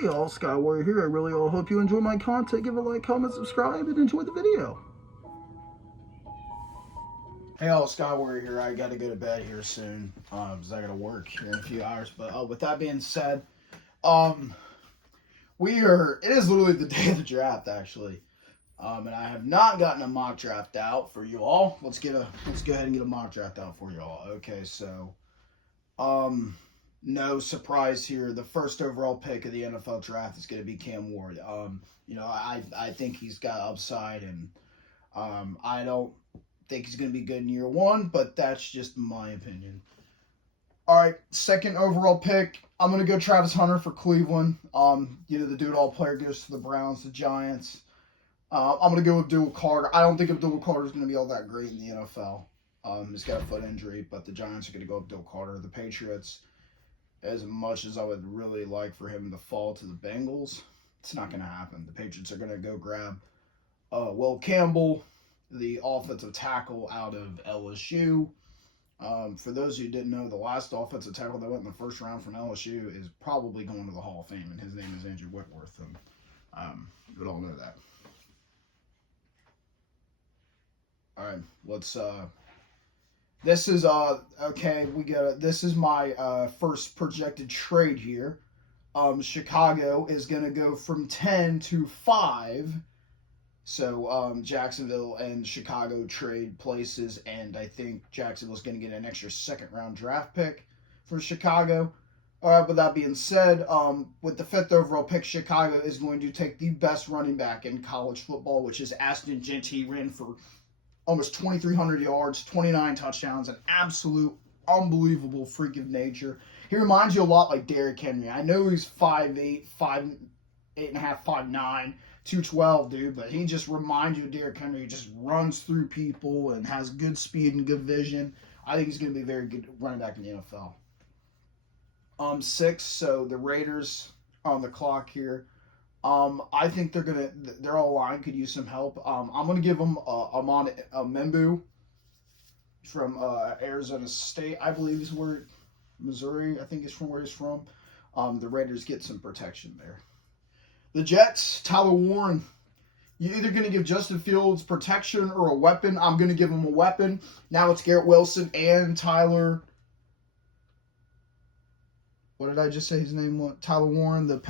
Hey all, Sky Warrior here. I really all hope you enjoy my content. Give a like, comment, subscribe, and enjoy the video. Hey all, Sky Warrior here. I gotta go to bed here soon, because I gotta work here in a few hours. But with that being said, it is literally the day of the draft actually. And I have not gotten a mock draft out for you all. Let's go ahead and get a mock draft out for you all. Okay, so no surprise here. The first overall pick of the NFL draft is going to be Cam Ward. I think he's got upside, and I don't think he's going to be good in year one, but that's just my opinion. All right, second overall pick. I'm going to go Travis Hunter for Cleveland. The do-it-all player goes to the Browns, the Giants. I'm going to go with Abdul Carter. I don't think Abdul Carter is going to be all that great in the NFL. He's got a foot injury, but the Giants are going to go Abdul Carter. The Patriots, as much as I would really like for him to fall to the Bengals, it's not going to happen. The Patriots are going to go grab Will Campbell, the offensive tackle out of LSU. For those who didn't know, the last offensive tackle that went in the first round from LSU is probably going to the Hall of Fame, and his name is Andrew Whitworth. And you would all know that. All right, let's. This is okay. This is my first projected trade here. Chicago is gonna go from 10 to 5. So Jacksonville and Chicago trade places, and I think Jacksonville's gonna get an extra second round draft pick for Chicago. All right. With that being said, with the 5th overall pick, Chicago is going to take the best running back in college football, which is Ashton Jeanty. Ran for almost 2,300 yards, 29 touchdowns, an absolute unbelievable freak of nature. He reminds you a lot like Derrick Henry. I know he's 5'8", 8.5, 5'9", 212, dude, but he just reminds you of Derrick Henry. He just runs through people and has good speed and good vision. I think he's going to be a very good running back in the NFL. 6, so the Raiders on the clock here. I think their all line could use some help. I'm gonna give them Amon Membu from Arizona State, I believe is where Missouri. I think is from where he's from. The Raiders get some protection there. The Jets, Tyler Warren. You're either gonna give Justin Fields protection or a weapon. I'm gonna give him a weapon. Now it's Garrett Wilson and Tyler. What did I just say his name was? Tyler Warren, the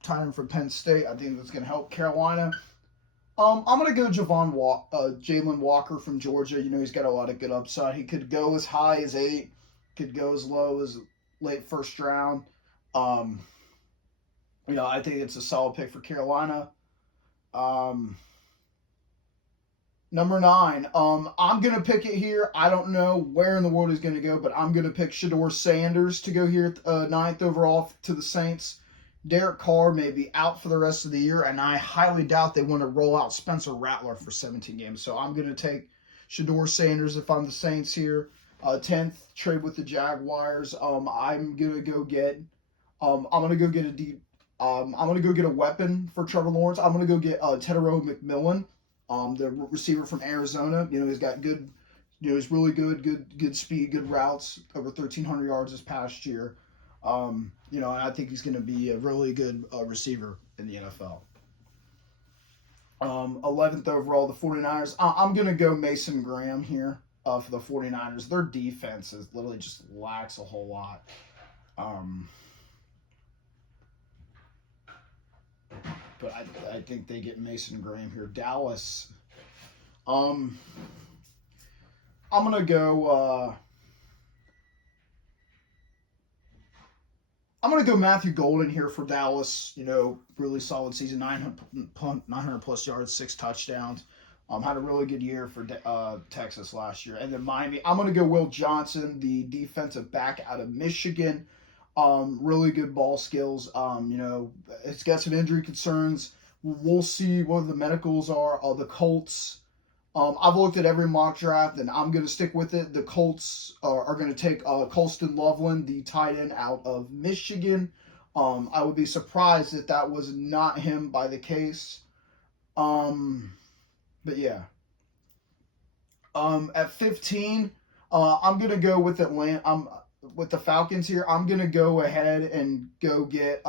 tight end from Penn State. I think that's going to help Carolina. I'm going to go Jalen Walker from Georgia. He's got a lot of good upside. He could go as high as 8, could go as low as late first round. I think it's a solid pick for Carolina. Number 9, I'm going to pick it here. I don't know where in the world he's going to go, but I'm going to pick Shedeur Sanders to go here at 9th overall to the Saints. Derek Carr may be out for the rest of the year, and I highly doubt they want to roll out Spencer Rattler for 17 games. So I'm going to take Shedeur Sanders if I'm the Saints here. 10th, trade with the Jaguars. I'm going to go get a weapon for Trevor Lawrence. I'm going to go get Tedero McMillan, the receiver from Arizona. He's got good, he's really good speed, good routes, over 1,300 yards this past year. And I think he's going to be a really good receiver in the NFL. 11th overall, the 49ers. I'm going to go Mason Graham here for the 49ers. Their defense is literally just lacks a whole lot. But I think they get Mason Graham here. Dallas. I'm going to go... I'm going to go Matthew Golden here for Dallas. Really solid season, 900 plus yards, 6 touchdowns. Had a really good year for Texas last year. And then Miami, I'm going to go Will Johnson, the defensive back out of Michigan. Really good ball skills. It's got some injury concerns. We'll see what the medicals are. The Colts. I've looked at every mock draft, and I'm going to stick with it. The Colts are going to take Colston Loveland, the tight end out of Michigan. I would be surprised if that was not him by the case. But yeah. At 15, I'm going to go with Atlanta. With the Falcons here, I'm going to go ahead and go get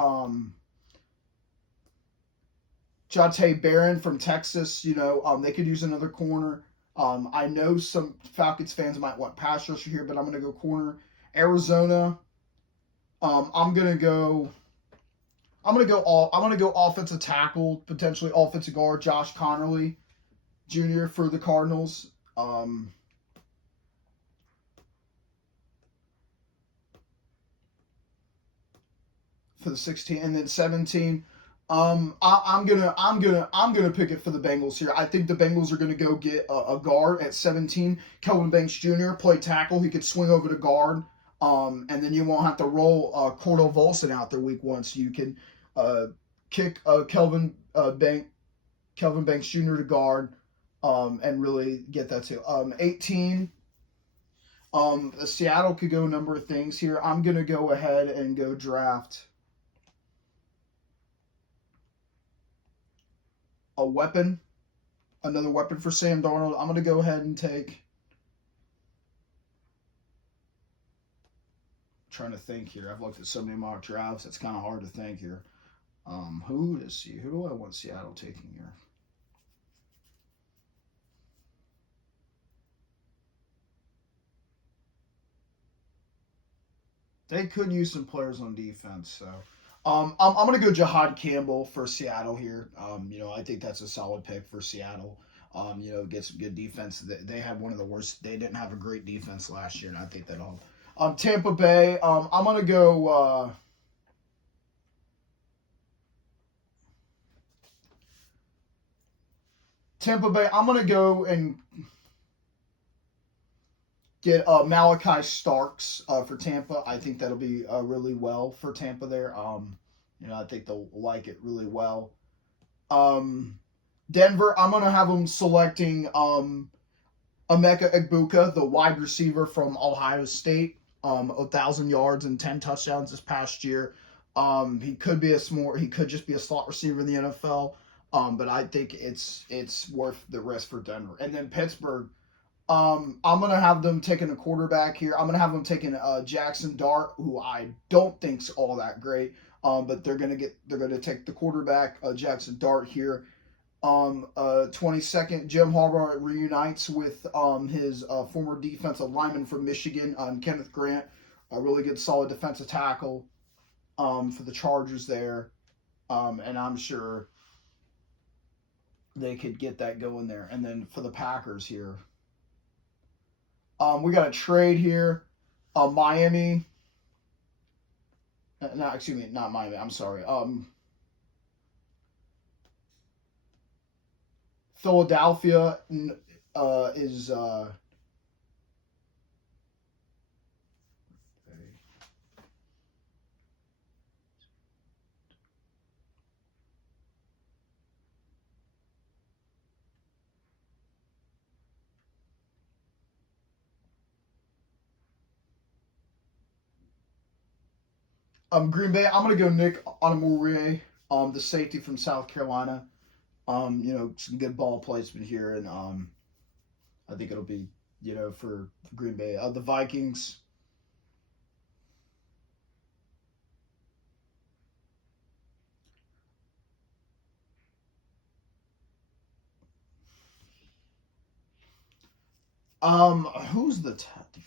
Jahtae Barron from Texas. They could use another corner. I know some Falcons fans might want pass rusher here, but I'm going to go corner. Arizona. I'm going to go. I'm going to go offensive tackle, potentially offensive guard, Josh Conerly Jr. for the Cardinals. For the 16, and then 17. I'm gonna pick it for the Bengals here. I think the Bengals are gonna go get a guard at 17. Kelvin Banks Jr. play tackle. He could swing over to guard. And then you won't have to roll Cordell Volson out there week 1, so you can kick Kelvin Banks Jr. to guard, and really get that too. 18. Seattle could go a number of things here. I'm gonna go ahead and go draft a weapon, another weapon for Sam Darnold. I'm going to go ahead and take. I'm trying to think here. I've looked at so many mock drafts. It's kind of hard to think here. Who do I want Seattle taking here? They could use some players on defense, so. I'm going to go Jihad Campbell for Seattle here. I think that's a solid pick for Seattle. Get some good defense. They had one of the worst. They didn't have a great defense last year, and I think that'll. Tampa Bay. I'm going to go. Tampa Bay. I'm going to go and get Malachi Starks for Tampa. I think that'll be really well for Tampa there. I think they'll like it really well. Denver, I'm going to have them selecting Emeka Egbuka, the wide receiver from Ohio State. 1,000 yards and 10 touchdowns this past year. He could just be a slot receiver in the NFL. But I think it's worth the risk for Denver. And then Pittsburgh, I'm going to have them taking a quarterback here. I'm going to have them taking Jackson Dart, who I don't think's all that great. But they're going to take the quarterback, Jackson Dart here. 22nd, Jim Harbaugh reunites with his former defensive lineman from Michigan, Kenneth Grant, a really good, solid defensive tackle for the Chargers there. And I'm sure they could get that going there. And then for the Packers here, we got a trade here. Miami. Not Miami. I'm sorry. Philadelphia is. Green Bay. I'm gonna go Nick Onamuriye, the safety from South Carolina. Some good ball placement here, and I think it'll be, for Green Bay. The Vikings. Who's the defensive?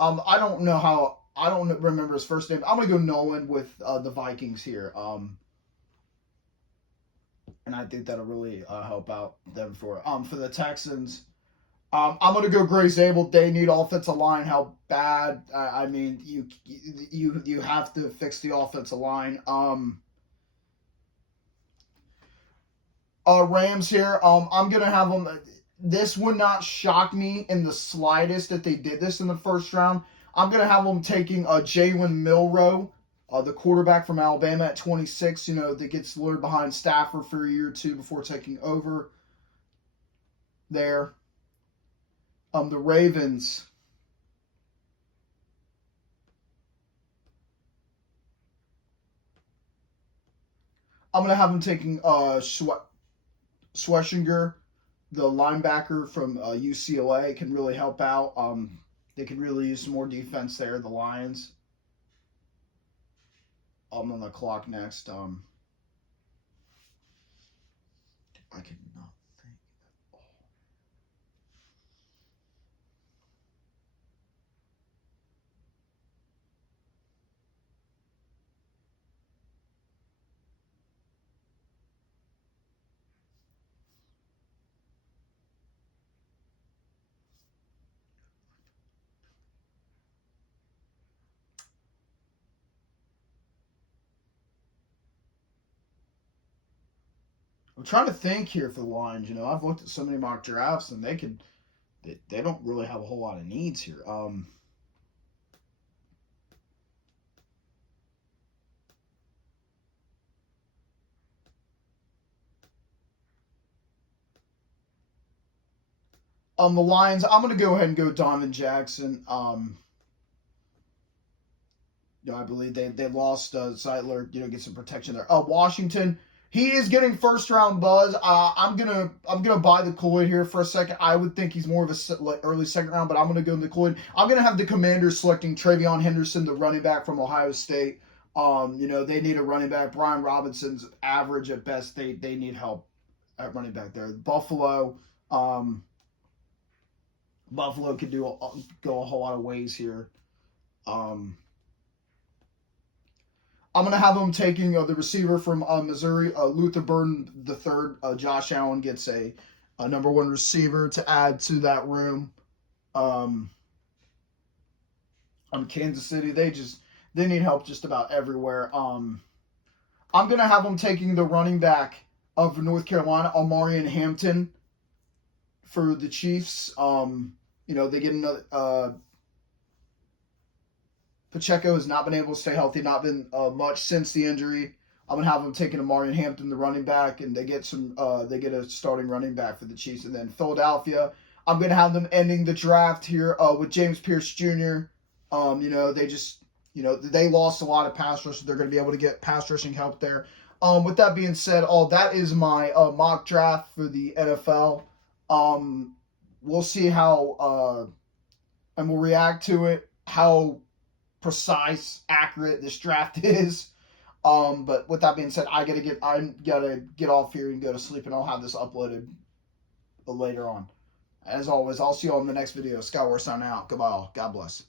I don't know how. I don't remember his first name. I'm gonna go Nolan with the Vikings here. And I think that'll really help out them for the Texans. I'm gonna go Gray Zabel. They need offensive line. How bad? I mean, you have to fix the offensive line. Rams here. I'm gonna have them. This would not shock me in the slightest that they did this in the first round. I'm going to have them taking Jalen Milroe, the quarterback from Alabama at 26, that gets lured behind Stafford for a year or two before taking over there. The Ravens. I'm going to have them taking Schwessinger, the linebacker from UCLA, can really help out. They could really use some more defense there, the Lions. I'm on the clock next. I could not think. Oh. I'm trying to think here for the Lions. I've looked at so many mock drafts, and they don't really have a whole lot of needs here. The Lions, I'm gonna go ahead and go Donovan Jackson. I believe they lost Zeitler. Get some protection there. Washington, he is getting first round buzz. I'm gonna buy the Kool-Aid here for a second. I would think he's more of a early second round, but I'm gonna go in the Kool-Aid. I'm gonna have the Commanders selecting Travion Henderson, the running back from Ohio State. They need a running back. Brian Robinson's average at best. They need help at running back there. Buffalo. Buffalo could go a whole lot of ways here. I'm going to have them taking the receiver from Missouri, Luther Burden III. Josh Allen gets a number one receiver to add to that room. On Kansas City, they need help just about everywhere. I'm going to have them taking the running back of North Carolina, Omarion Hampton, for the Chiefs. They get another. Pacheco has not been able to stay healthy, not been much since the injury. I'm gonna have them taking Omarion Hampton, the running back, and they get a starting running back for the Chiefs. And then Philadelphia, I'm gonna have them ending the draft here with James Pierce Jr. They lost a lot of pass rush, so they're gonna be able to get pass rushing help there. With that being said, that is my mock draft for the NFL. We'll see how and we'll react to it, how precise, accurate this draft is. But with that being said, I gotta get off here and go to sleep, and I'll have this uploaded later on. As always, I'll see you all in the next video. Skywars signing out. Goodbye all. God bless.